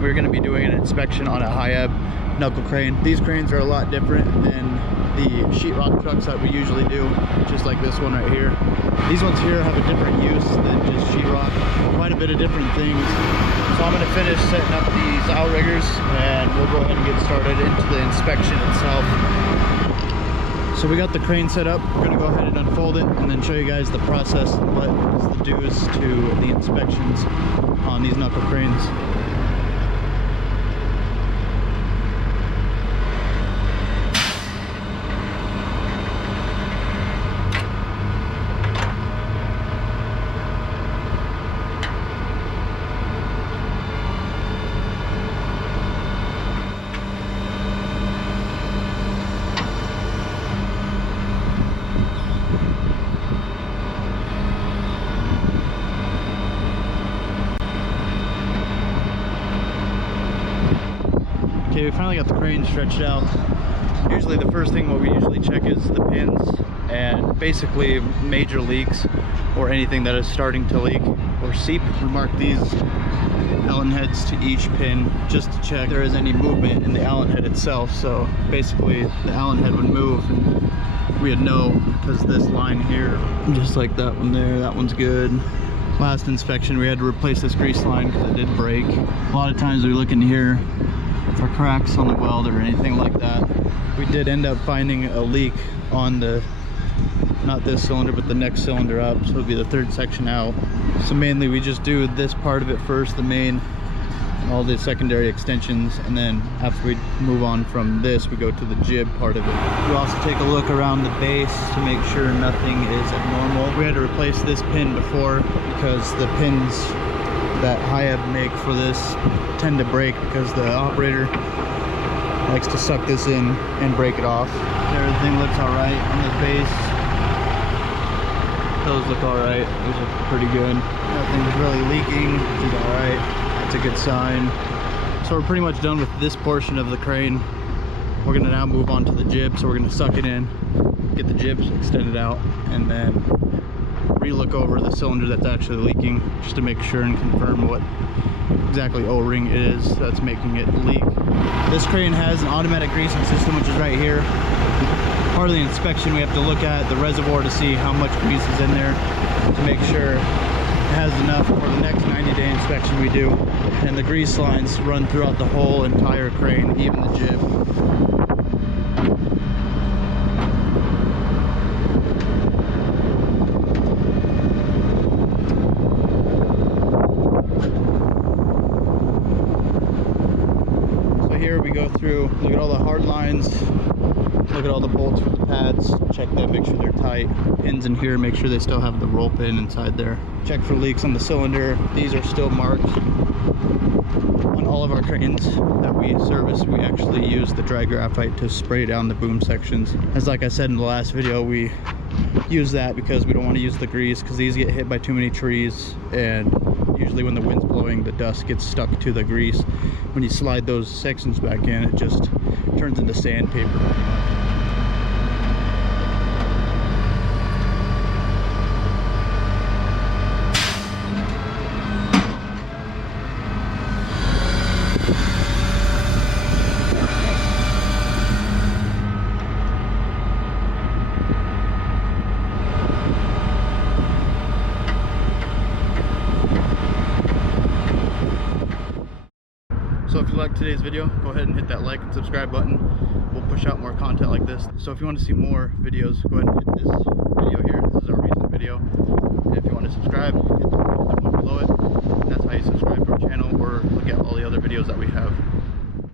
and we're going to be doing an inspection on a Hiab knuckle crane. These cranes are a lot different than the sheetrock trucks that we usually do, just like this one right here. These ones here have a different use than just sheetrock, quite a bit of different things. So I'm going to finish setting up these outriggers and we'll go ahead and get started into the inspection itself. So we got the crane set up. We're going to go ahead and unfold it and then show you guys the process and what is the do's to the inspections on these knuckle cranes. Okay, we finally got the crane stretched out. Usually the first thing what we usually check is the pins and basically major leaks or anything that is starting to leak or seep. We mark these Allen heads to each pin just to check if there is any movement in the Allen head itself. So basically the Allen head would move and we'd know because this line here, just like that one there, that one's good. Last inspection we had to replace this grease line because it did break. A lot of times we look in here for cracks on the weld or anything like that. We did end up finding a leak on the, not this cylinder, but the next cylinder up, so it'll be the third section out. So mainly we just do this part of it first, the main, and all the secondary extensions, and then after we move on from this, we go to the jib part of it. We also take a look around the base to make sure nothing is abnormal. We had to replace this pin before because the pins that Hiab make for this tend to break because the operator likes to suck this in and break it off. Everything looks all right on the base. Those look all right. Those are pretty good. Nothing's really leaking. It's all right. That's a good sign. So we're pretty much done with this portion of the crane. We're gonna now move on to the jib. So we're gonna suck it in, get the jibs extended out, and then re-look over the cylinder that's actually leaking just to make sure and confirm what exactly O-ring it is that's making it leak. This crane has an automatic greasing system, which is right here. Part of the inspection we have to look at the reservoir to see how much grease is in there to make sure it has enough for the next 90-day inspection we do. And the grease lines run throughout the whole entire crane, even the jib. Here we go through, look at all the hard lines, look at all the bolts for the pads, check them, make sure they're tight. Pins in here, make sure they still have the roll pin inside there. Check for leaks on the cylinder. These are still marked. On all of our cranes that we service, we actually use the dry graphite to spray down the boom sections. As like I said in the last video, we use that because we don't want to use the grease because these get hit by too many trees, and usually when the wind's blowing, the dust gets stuck to the grease. When you slide those sections back in, it just turns into sandpaper. So if you liked today's video, go ahead and hit that like and subscribe button. We'll push out more content like this. So if you want to see more videos, go ahead and hit this video here. This is our recent video. And if you want to subscribe, hit the one below it. That's how you subscribe to our channel or look at all the other videos that we have.